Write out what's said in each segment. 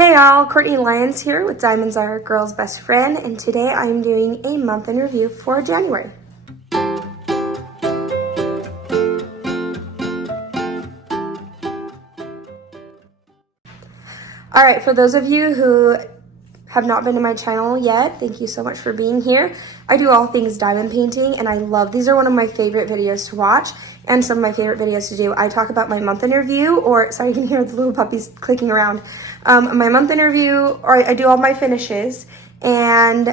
Hey y'all, Courtney Lyons here with Diamonds Are a Girl's Best Friend, and today I'm doing a month in review for January. Alright, for those of you who have not been to my channel yet, thank you so much for being here. I do all things diamond painting, and I love, these are one of my favorite videos to watch, and some of my favorite videos to do. I talk about my month in review, or, sorry, you can hear the little puppies clicking around. My month in review, or I do all my finishes, and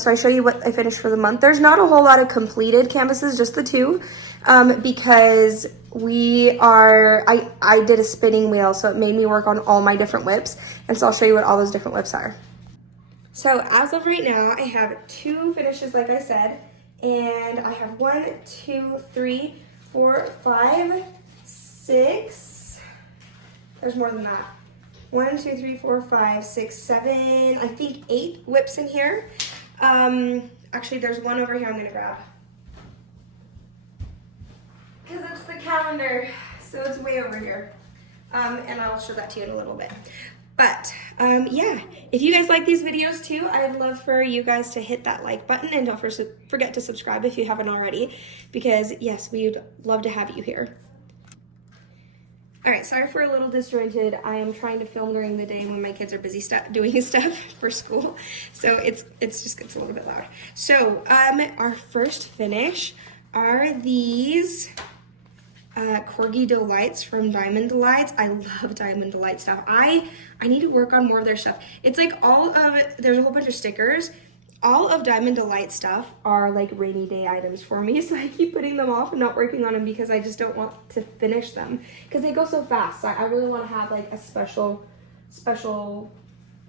so I show you what I finished for the month. There's not a whole lot of completed canvases, just the two, because I did a spinning wheel, so it made me work on all my different WIPs, and so I'll show you what all those different WIPs are. So as of right now, I have two finishes, like I said, and I have 1, 2, 3, 4, 5, 6, there's more than that. 1, 2, 3, 4, 5, 6, 7, I think 8 WIPs in here. Actually, there's one over here I'm gonna grab. Because it's the calendar, so it's way over here. And I'll show that to you in a little bit. But yeah, if you guys like these videos too, I'd love for you guys to hit that like button, and don't forget to subscribe if you haven't already, because yes, we'd love to have you here. All right, sorry for a little disjointed. I am trying to film during the day when my kids are busy doing stuff for school, so it's just gets a little bit loud. So our first finish are these Corgi Dough-Lights from Diamond Delights. I love Diamond Delight stuff. I need to work on more of their stuff. It's like there's a whole bunch of stickers. All of Diamond Delight stuff are like rainy day items for me, so I keep putting them off and not working on them because I just don't want to finish them because they go so fast. So I really want to have like a special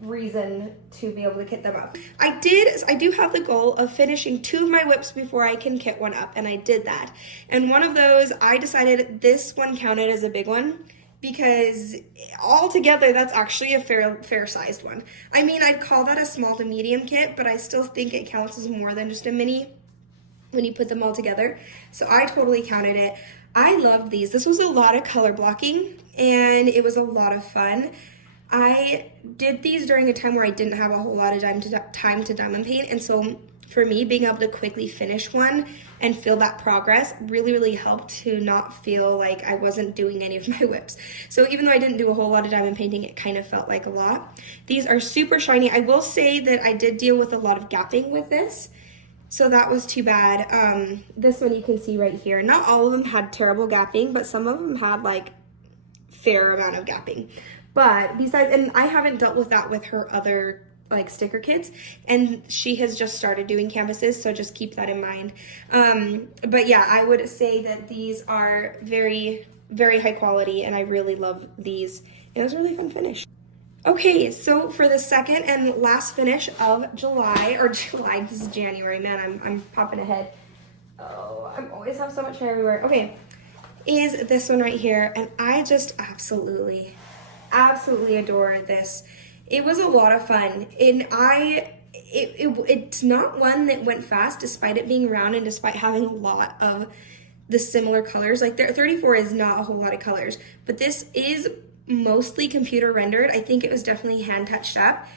reason to be able to kit them up. I do have the goal of finishing 2 of my WIPs before I can kit one up, and I did that. And one of those, I decided this one counted as a big one because altogether that's actually a fair sized one. I mean, I'd call that a small to medium kit, but I still think it counts as more than just a mini when you put them all together. So I totally counted it. I loved these. This was a lot of color blocking, and it was a lot of fun. I did these during a time where I didn't have a whole lot of time to diamond paint, and so for me, being able to quickly finish one and feel that progress really helped to not feel like I wasn't doing any of my WIPs. So even though I didn't do a whole lot of diamond painting, it kind of felt like a lot. These are super shiny. I will say that I did deal with a lot of gapping with this, so that was too bad. This one you can see right here. Not all of them had terrible gapping, but some of them had like fair amount of gapping. But besides, and I haven't dealt with that with her other like sticker kits, and she has just started doing canvases, so just keep that in mind. But yeah, I would say that these are very high quality, and I really love these. It was a really fun finish. Okay, so for the second and last finish of July, this is January, man, I'm popping ahead. Oh, I always have so much hair everywhere. Okay, is this one right here, and I just absolutely adore this. It was a lot of fun, and it's not one that went fast despite it being round and despite having a lot of the similar colors. Like 34 is not a whole lot of colors, but this is mostly computer rendered. I think it was definitely hand touched up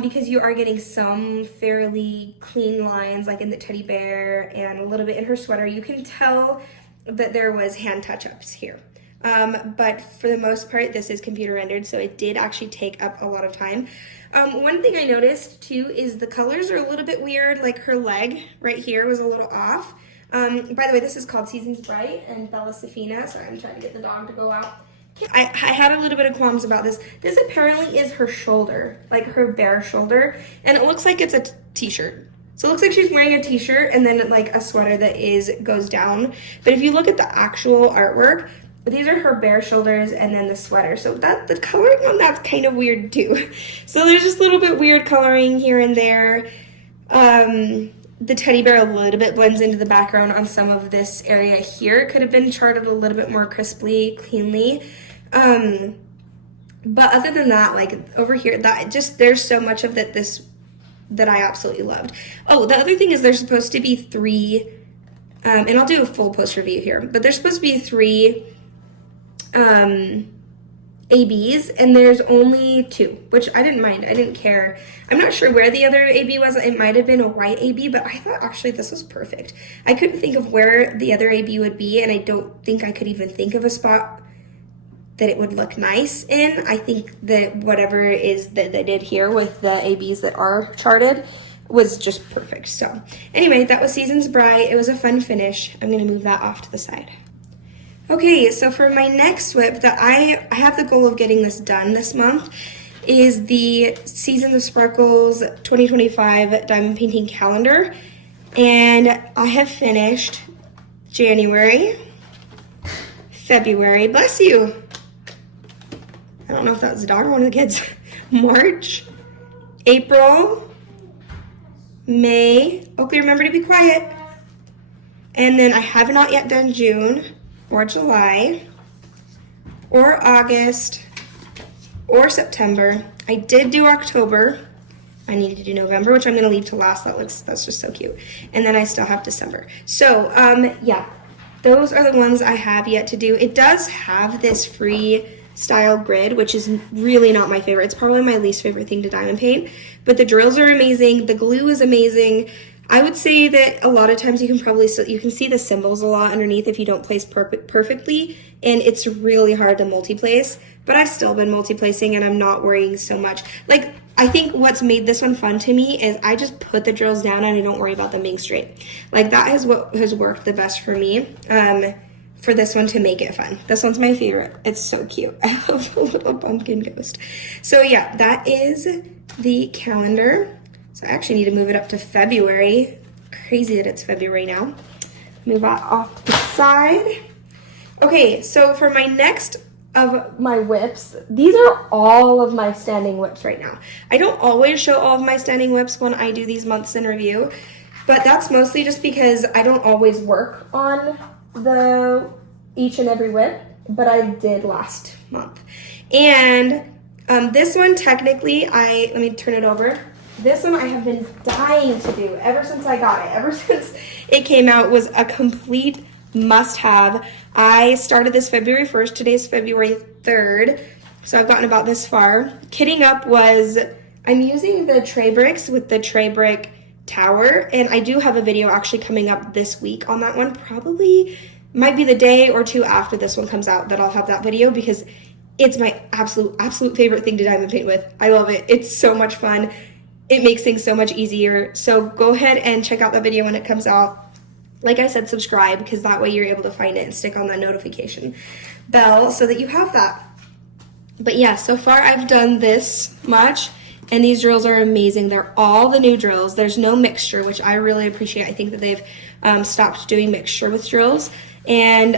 because you are getting some fairly clean lines like in the teddy bear and a little bit in her sweater. You can tell that there was hand touch-ups here. But for the most part, this is computer rendered, so it did actually take up a lot of time. One thing I noticed too is the colors are a little bit weird, like her leg right here was a little off. By the way, this is called Seasons Bright and Bella Sephina, so I'm trying to get the dog to go out. I had a little bit of qualms about this. This apparently is her shoulder, like her bare shoulder, and it looks like it's a t-shirt. So it looks like she's wearing a t-shirt and then like a sweater that goes down. But if you look at the actual artwork, these are her bare shoulders and then the sweater. So the coloring on that's kind of weird too. So there's just a little bit weird coloring here and there. The teddy bear a little bit blends into the background on some of this area here. It could have been charted a little bit more crisply, cleanly. But other than that, like over here, there's so much of that I absolutely loved. Oh, the other thing is there's supposed to be 3, and I'll do a full post review here, but there's supposed to be 3 ABs, and there's only 2, which I didn't mind. I didn't care. I'm not sure where the other AB was. It might have been a white AB, but I thought actually this was perfect. I couldn't think of where the other AB would be, and I don't think I could even think of a spot that it would look nice in. I think that whatever it is that they did here with the ABs that are charted was just perfect. So anyway, that was Seasons Bright. It was a fun finish. I'm gonna move that off to the side. Okay, so for my next WIP that I have the goal of getting this done this month is the Seasons of Sparkles 2025 Diamond Painting Calendar. And I have finished January, February, bless you. I don't know if that was a dog or one of the kids. March, April, May. Okay, remember to be quiet. And then I have not yet done June or July or August or September. I did do October. I need to do November, which I'm going to leave to last. That's just so cute. And then I still have December. So, yeah, those are the ones I have yet to do. It does have this free style grid, which is really not my favorite. It's probably my least favorite thing to diamond paint, but the drills are amazing. The glue is amazing. I would say that a lot of times you can see the symbols a lot underneath if you don't place perfectly, and it's really hard to multi-place, but I've still been multi-placing and I'm not worrying so much. Like, I think what's made this one fun to me is I just put the drills down and I don't worry about them being straight. Like, that is what has worked the best for me. For this one to make it fun. This one's my favorite. It's so cute. I love the little pumpkin ghost. So yeah, that is the calendar. So I actually need to move it up to February. Crazy that it's February now. Move that off the side. Okay, so for my next of my WIPs, these are all of my standing WIPs right now. I don't always show all of my standing WIPs when I do these months in review, but that's mostly just because I don't always work on each and every WIP, but I did last month. And this one technically, let me turn it over. This one I have been dying to do ever since I got it. Ever since it came out was a complete must-have. I started this February 1st. Today's February 3rd. So I've gotten about this far. Kitting up was, I'm using the tray bricks with the tray brick tower, and I do have a video actually coming up this week on that one. Probably might be the day or two after this one comes out that I'll have that video, because it's my absolute favorite thing to diamond paint with. I love it. It's so much fun. It makes things so much easier. So go ahead and check out that video when it comes out. Like I said, subscribe, because that way you're able to find it and stick on that notification bell so that you have that. But yeah, so far I've done this much. And these drills are amazing. They're all the new drills. There's no mixture, which I really appreciate. I think that they've stopped doing mixture with drills. And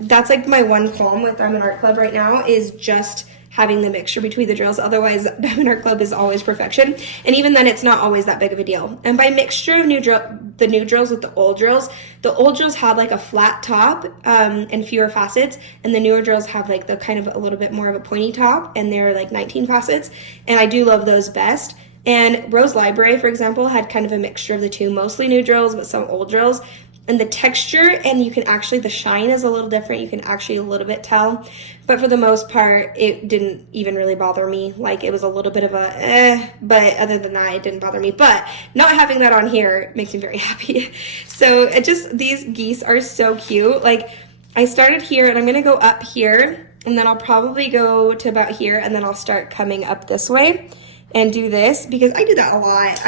that's like my one qualm with Diamond Art Club right now, is just having the mixture between the drills. Otherwise, Diamond Art Club is always perfection. And even then, it's not always that big of a deal. And by mixture of the new drills with the old drills had like a flat top and fewer facets. And the newer drills have like the kind of a little bit more of a pointy top, and they're like 19 facets. And I do love those best. And Rose Library, for example, had kind of a mixture of the two, mostly new drills, but some old drills. And the texture, and you can actually, the shine is a little different. You can actually a little bit tell. But for the most part, it didn't even really bother me. Like, it was a little bit of a but other than that, it didn't bother me. But not having that on here makes me very happy. So these geese are so cute. Like, I started here, and I'm gonna go up here, and then I'll probably go to about here, and then I'll start coming up this way and do this, because I do that a lot.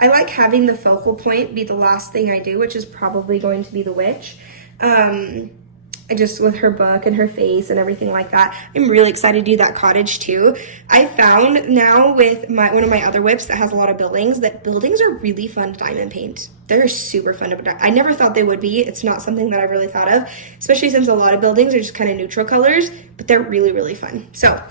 I like having the focal point be the last thing I do, which is probably going to be the witch. Just with her book and her face and everything like that. I'm really excited to do that cottage too. I found now with one of my other WIPs that has a lot of buildings, that buildings are really fun to diamond paint. They're super fun to I never thought they would be. It's not something that I really thought of, especially since a lot of buildings are just kind of neutral colors, but they're really, really fun. So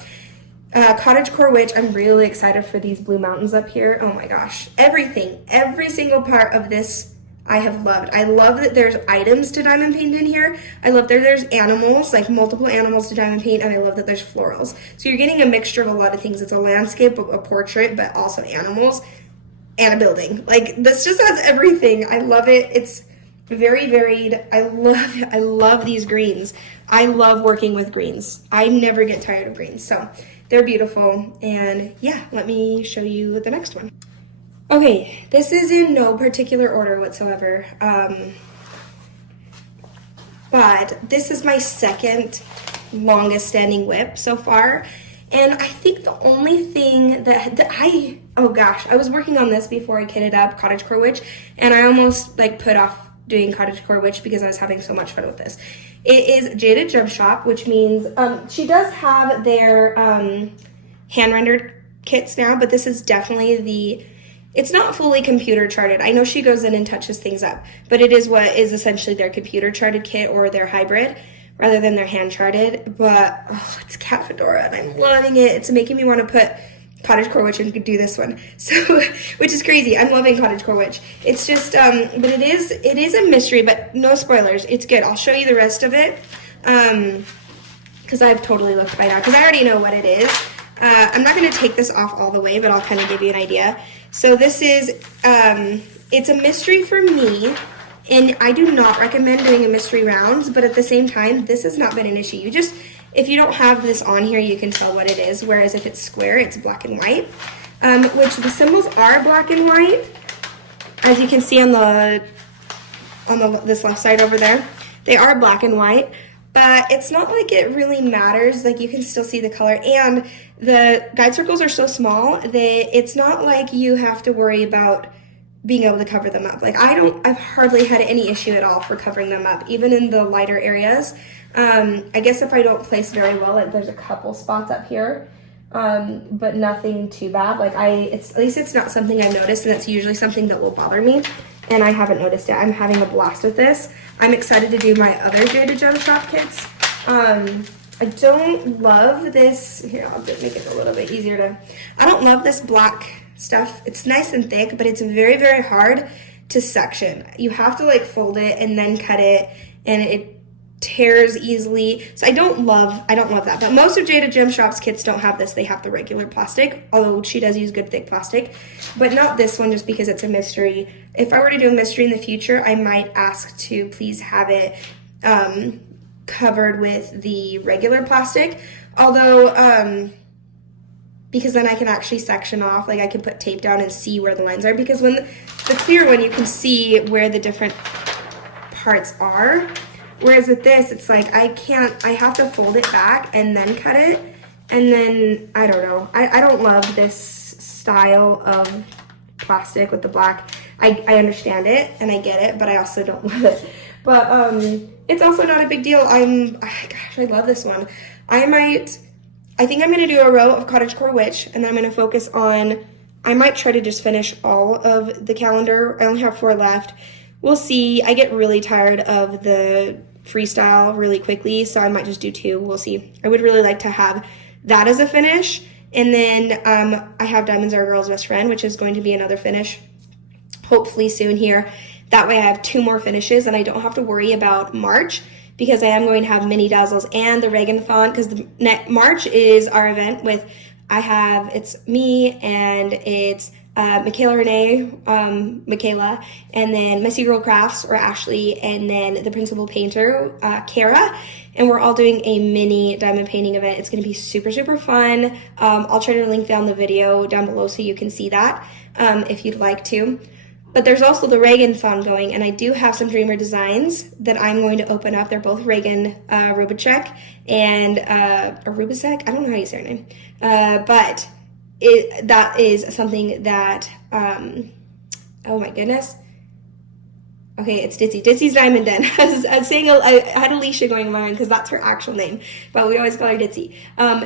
Cottage Core Witch, I'm really excited for these blue mountains up here. Oh my gosh. Every single part of this I have loved. I love that there's items to diamond paint in here. I love that there's animals, like multiple animals to diamond paint, and I love that there's florals. So you're getting a mixture of a lot of things. It's a landscape, a portrait, but also animals and a building. Like, this just has everything. I love it. It's very varied. I love these greens. I love working with greens. I never get tired of greens, so they're beautiful. And yeah, let me show you the next one. Okay, this is in no particular order whatsoever, but this is my second longest standing WIP so far. And I think the only thing oh gosh, I was working on this before I kitted up Cottage Core Witch, and I almost like put off doing Cottage Core Witch because I was having so much fun with this. It is Jada J Shop, which means she does have their hand-rendered kits now, but this is definitely it's not fully computer charted. I know she goes in and touches things up, but it is what is essentially their computer charted kit or their hybrid rather than their hand charted. But oh, it's Cat Fedora and I'm loving it. It's making me want to put Cottage Core Witch and do this one. So, which is crazy. I'm loving Cottage Core Witch. It's just, but it is a mystery, but no spoilers. It's good. I'll show you the rest of it. Because I've totally looked by now, because I already know what it is. I'm not going to take this off all the way, but I'll kind of give you an idea. So this is, it's a mystery for me, and I do not recommend doing a mystery rounds, but at the same time, this has not been an issue. If you don't have this on here, you can tell what it is, whereas if it's square, it's black and white, which the symbols are black and white, as you can see on this left side over there. They are black and white, but it's not like it really matters. Like, you can still see the color, and the guide circles are so small that it's not like you have to worry about being able to cover them up. Like, I've hardly had any issue at all for covering them up, even in the lighter areas. I guess if I don't place very well, there's a couple spots up here, but nothing too bad. Like, at least it's not something I've noticed, and that's usually something that will bother me, and I haven't noticed it. I'm having a blast with this. I'm excited to do my other Jada J Shop kits. I don't love this. Here, I'll just make it a little bit easier to, I don't love this black stuff. It's nice and thick, but it's very, very hard to section. You have to like fold it and then cut it, and it tears easily. So I don't love that. But most of Jada J Shop's kits don't have this. They have the regular plastic, although she does use good thick plastic, but not this one just because it's a mystery. If I were to do a mystery in the future, I might ask to please have it covered with the regular plastic, although because then I can actually section off, like I can put tape down and see where the lines are, because when the clear one, you can see where the different parts are, whereas with this, it's like I have to fold it back and then cut it, and then, I don't know, I don't love this style of plastic with the black. I understand it, and I get it, but I also don't love it. But it's also not a big deal. Gosh, I love this one. I think I'm going to do a row of Cottage Core Witch, and then I'm going to focus on, I might try to just finish all of the calendar. I only have 4 left. We'll see. I get really tired of the freestyle really quickly, so I might just do 2. We'll see. I would really like to have that as a finish, and then I have Diamonds Are a Girl's Best Friend, which is going to be another finish, hopefully soon here. That way I have 2 more finishes, and I don't have to worry about March, because I am going to have mini dazzles and the Regathon, because March is our event with, it's me and it's Michaela Renee, Michaela, and then Messy Girl Crafts, or Ashley, and then the principal painter, Kara, and we're all doing a mini diamond painting event. It's going to be super, super fun. I'll try to link down the video down below so you can see that if you'd like to. But there's also the Regathon going, and I do have some Dreamer designs that I'm going to open up. They're both Regan Rubicek and Rubicek. I don't know how you say her name, but that is something that oh my goodness. Okay, it's Ditzy. Ditzy's Diamond Den. I had Alicia going in my mind because that's her actual name, but we always call her Ditzy.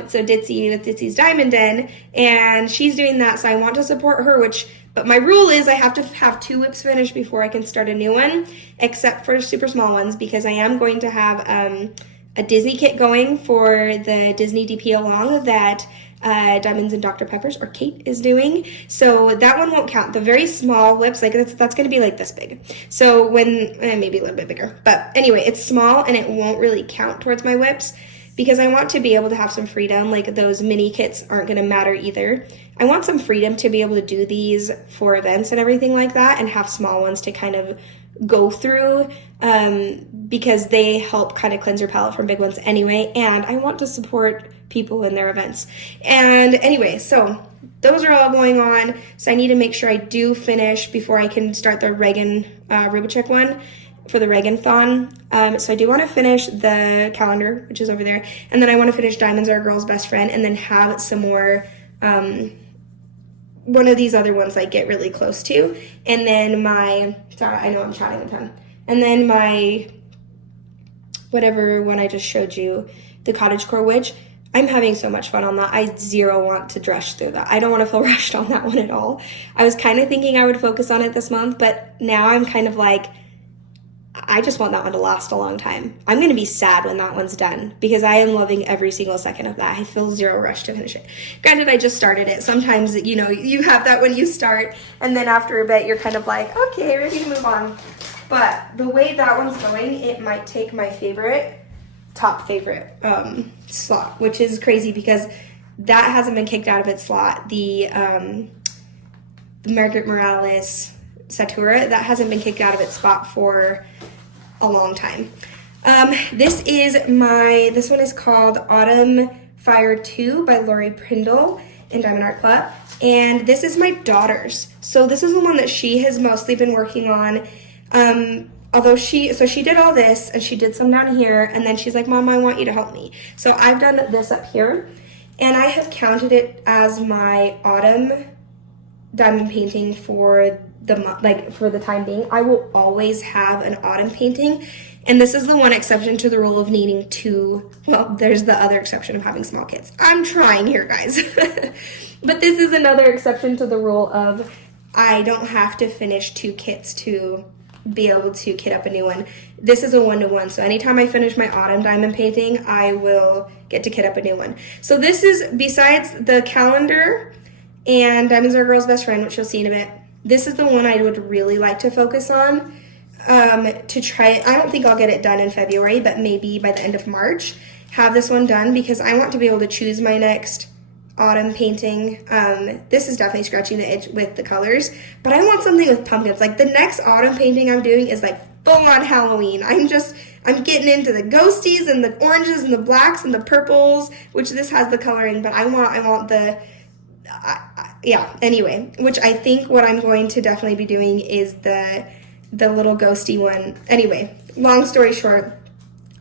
So Ditzy with Ditzy's Diamond Den, and she's doing that, so I want to support her, but my rule is I have to have 2 WIPs finished before I can start a new one, except for super small ones, because I am going to have a Disney kit going for the Disney DP along that Diamonds and Dr. Peppers, or Kate, is doing. So that one won't count. The very small WIPs, like that's going to be like this big. So maybe a little bit bigger. But anyway, it's small and it won't really count towards my WIPs, because I want to be able to have some freedom. Like, those mini kits aren't going to matter either. I want some freedom to be able to do these for events and everything like that, and have small ones to kind of go through. because they help kind of cleanse your palette from big ones anyway, and I want to support people in their events. And anyway, so those are all going on, so I need to make sure I do finish before I can start the Reagan Rubachek one for the Reagan-thon. So I do want to finish the calendar, which is over there, and then I want to finish Diamonds Are a Girl's Best Friend, and then have some more, one of these other ones I get really close to, and then my, sorry, I know I'm chatting a ton, and then my, whatever one I just showed you, the Cottage Core Witch. I'm having so much fun on that. I zero want to rush through that. I don't want to feel rushed on that one at all. I was kind of thinking I would focus on it this month, but now I'm kind of like, I just want that one to last a long time. I'm going to be sad when that one's done because I am loving every single second of that. I feel zero rush to finish it. Granted, I just started it. Sometimes, you know, you have that when you start, and then after a bit, you're kind of like, okay, ready to move on. But the way that one's going, it might take my top favorite slot, which is crazy because that hasn't been kicked out of its slot. The Margaret Morales Satura, that hasn't been kicked out of its spot for a long time. This one is called Autumn Fire 2 by Laurie Prindle in Diamond Art Club, and this is my daughter's. So this is the one that she has mostly been working on. Although she did all this, and she did some down here, and then she's like, Mom, I want you to help me. So I've done this up here, and I have counted it as my autumn diamond painting for the time being. I will always have an autumn painting, and this is the one exception to the rule of needing two. Well, there's the other exception of having small kits. I'm trying here, guys. But this is another exception to the rule of I don't have to finish 2 kits to be able to kit up a new one. This is a 1-to-1, so anytime I finish my autumn diamond painting, I will get to kit up a new one. So this is, besides the calendar and Diamonds Are a Girl's Best Friend, which you'll see in a bit, this is the one I would really like to focus on, to try. I don't think I'll get it done in February, but maybe by the end of March, have this one done, because I want to be able to choose my next autumn painting. This is definitely scratching the itch with the colors, but I want something with pumpkins. Like the next autumn painting I'm doing is like full on Halloween. I'm getting into the ghosties and the oranges and the blacks and the purples, which this has the coloring, but I want the, yeah, anyway, which I think what I'm going to definitely be doing is the little ghosty one. Anyway, long story short,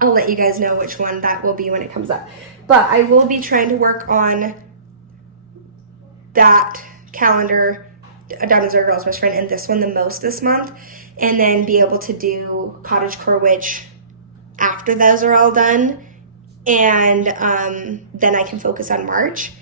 I'll let you guys know which one that will be when it comes up. But I will be trying to work on that calendar, Diamonds Are a Girl's Best Friend, and this one the most this month, and then be able to do Cottage Core Witch after those are all done, and then I can focus on March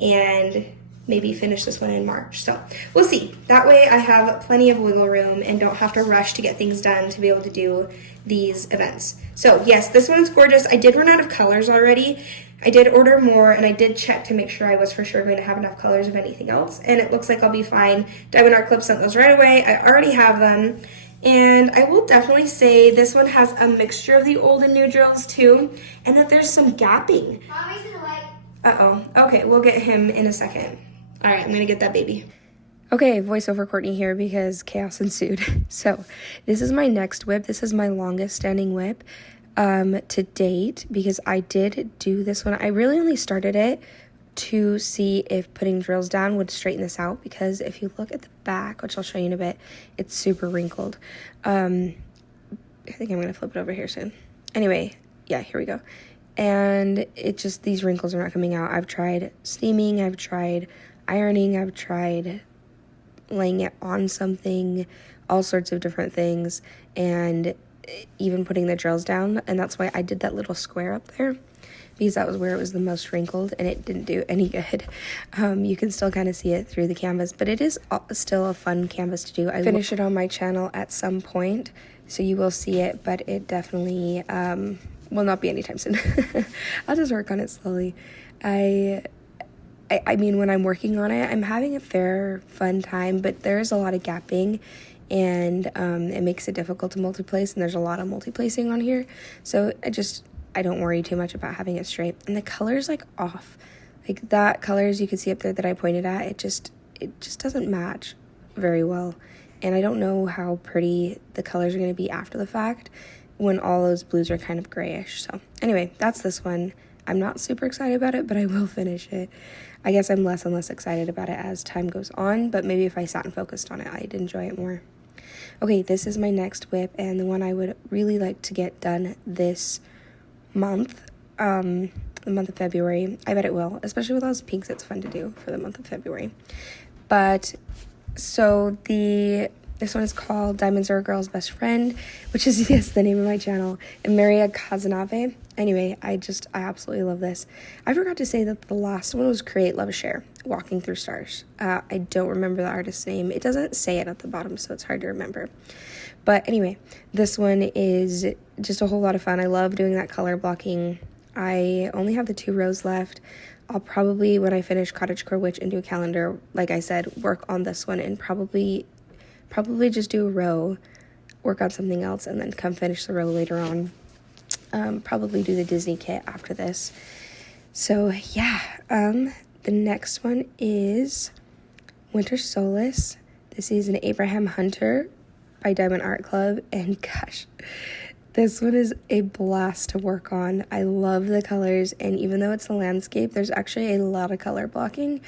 and maybe finish this one in March. So we'll see. That way I have plenty of wiggle room and don't have to rush to get things done to be able to do these events. So yes, this one's gorgeous. I did run out of colors already. I did order more, and I did check to make sure I was for sure going to have enough colors of anything else, and it looks like I'll be fine. Diamond Art Club sent those right away. I already have them, and I will definitely say this one has a mixture of the old and new drills too, and that there's some gapping. Uh-oh. Okay, we'll get him in a second. All right, I'm going to get that baby. Okay, voiceover Courtney here because chaos ensued. So this is my next WIP. This is my longest standing WIP to date, because I did do this one. I really only started it to see if putting drills down would straighten this out, because if you look at the back, which I'll show you in a bit, it's super wrinkled. I think I'm going to flip it over here soon. Anyway, yeah, here we go. And it just, these wrinkles are not coming out. I've tried steaming, I've tried ironing, I've tried laying it on something, all sorts of different things, and even putting the drills down. And that's why I did that little square up there, because that was where it was the most wrinkled, and it didn't do any good. You can still kind of see it through the canvas, but it is still a fun canvas to do. I finish it on my channel at some point, so you will see it, but it definitely will not be anytime soon. I'll just work on it slowly. I mean, when I'm working on it, I'm having a fair fun time, but there's a lot of gapping, and it makes it difficult to multi-place, and there's a lot of multi-placing on here, so I don't worry too much about having it straight. And the color's like off, like that colors you can see up there that I pointed at, it just doesn't match very well, and I don't know how pretty the colors are going to be after the fact when all those blues are kind of grayish. So anyway, that's this one. I'm not super excited about it, but I will finish it. I guess I'm less and less excited about it as time goes on, but maybe if I sat and focused on it, I'd enjoy it more. Okay, this is my next WIP, and the one I would really like to get done this month, the month of February. I bet it will, especially with those pinks. It's fun to do for the month of February. But so this one is called Diamonds Are a Girl's Best Friend, which is, yes, the name of my channel, and Maria Cazanave. Anyway, I absolutely love this. I forgot to say that the last one was Create, Love, Share, Walking Through Stars. I don't remember the artist's name. It doesn't say it at the bottom, so it's hard to remember. But anyway, this one is just a whole lot of fun. I love doing that color blocking. I only have the 2 rows left. I'll probably, when I finish Cottage Core Witch and do a calendar, like I said, work on this one and probably just do a row, work on something else, and then come finish the row later on. Probably do the Disney kit after this. So yeah, the next one is Winter Solace. This is an Abraham Hunter by Diamond Art Club, and gosh, this one is a blast to work on. I love the colors, and even though it's a landscape, there's actually a lot of color blocking,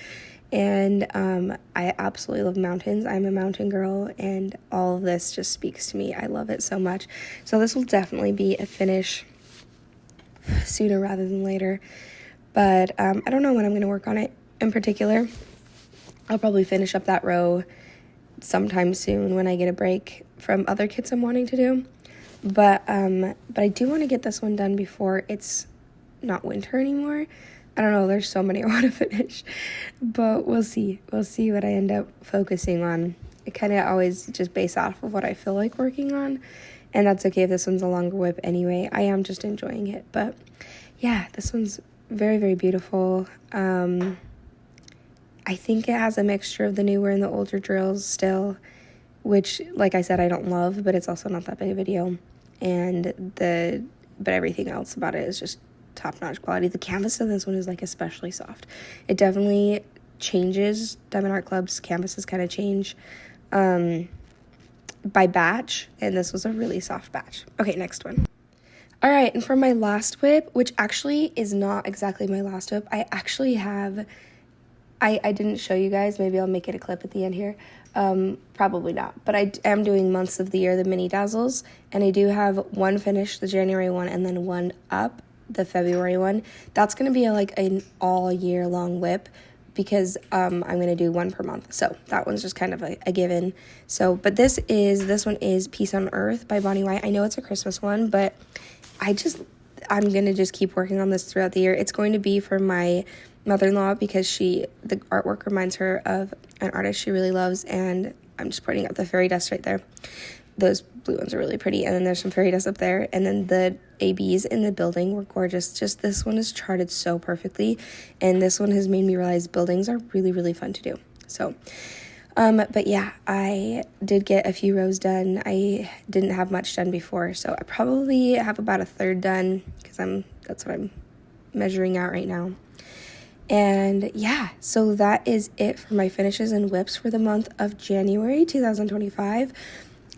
and I absolutely love mountains. I'm a mountain girl, and all of this just speaks to me. I love it so much. So this will definitely be a finish sooner rather than later, but I don't know when I'm going to work on it in particular. I'll probably finish up that row sometime soon when I get a break from other kits I'm wanting to do. But I do want to get this one done before it's not winter anymore. I don't know, there's so many I want to finish, but we'll see. We'll see what I end up focusing on. It kind of always just based off of what I feel like working on, and that's okay if this one's a longer WIP anyway. I am just enjoying it, but yeah, this one's very, very beautiful. I think it has a mixture of the newer and the older drills still, which, like I said, I don't love, but it's also not that big of a deal. But everything else about it is just top-notch quality. The canvas of this one is like especially soft. It definitely changes. Diamond Art Club's canvases kind of change by batch, and this was a really soft batch. Okay, next one. All right, and for my last WIP, which actually is not exactly my last WIP, I actually have, I didn't show you guys. Maybe I'll make it a clip at the end here. Probably not, but I am doing months of the year, the mini dazzles, and I do have one finished, the January one, and then one up, the February one. That's going to be like an all year long WIP because I'm going to do one per month. So that one's just kind of a given. So, but this one is Peace on Earth by Bonnie White. I know it's a Christmas one, but I'm going to just keep working on this throughout the year. It's going to be for my mother-in-law because the artwork reminds her of an artist she really loves, and I'm just pointing out the fairy dust right there. Those blue ones are really pretty, and then there's some fairy dust up there, and then the ABs in the building were gorgeous. Just this one is charted so perfectly, and this one has made me realize buildings are really, really fun to do. So, but yeah, I did get a few rows done. I didn't have much done before, so I probably have about a third done because that's what I'm measuring out right now. And yeah, so that is it for my finishes and WIPs for the month of January 2025.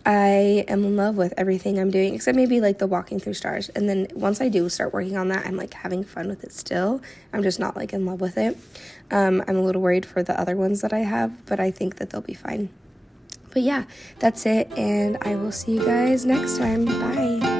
I am in love with everything I'm doing, except maybe like the Walking Through Stars. And then once I do start working on that, I'm like having fun with it still. I'm just not like in love with it. I'm a little worried for the other ones that I have, but I think that they'll be fine. But yeah, that's it, and I will see you guys next time. Bye.